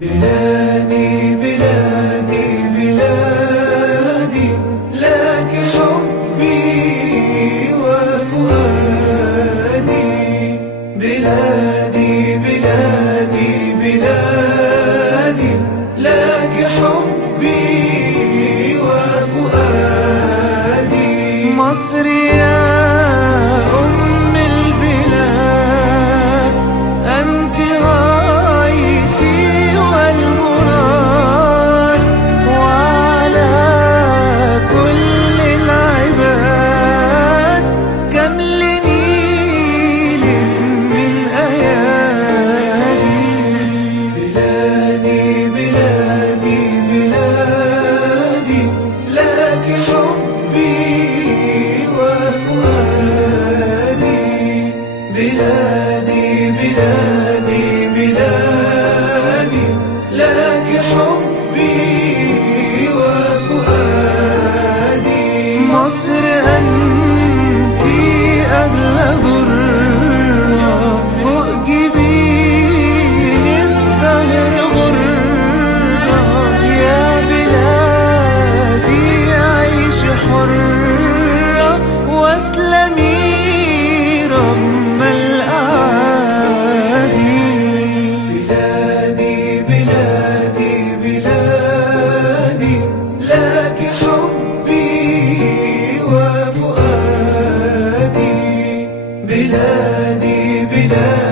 بلادي بلادي بلادي لك حبي وفؤادي. بلادي بلادي بلادي لك حبي وفؤادي. مصر يا أم البلاد أنت غايتي والمراد، وعلى كل العباد كمل نيلك من أيادي. بلادي بلادي بلادي لك حبي وفؤادي. بلادي بلادي بلادي لك حبي وفؤادي. مصر أنت أغلى ضرة فوق جبين الدهر غرة. يا بلادي عيش حرة واسلمي رغم الأعادي. بلادي بلادي بلادي لك حبي وفؤادي. بلادي بلادي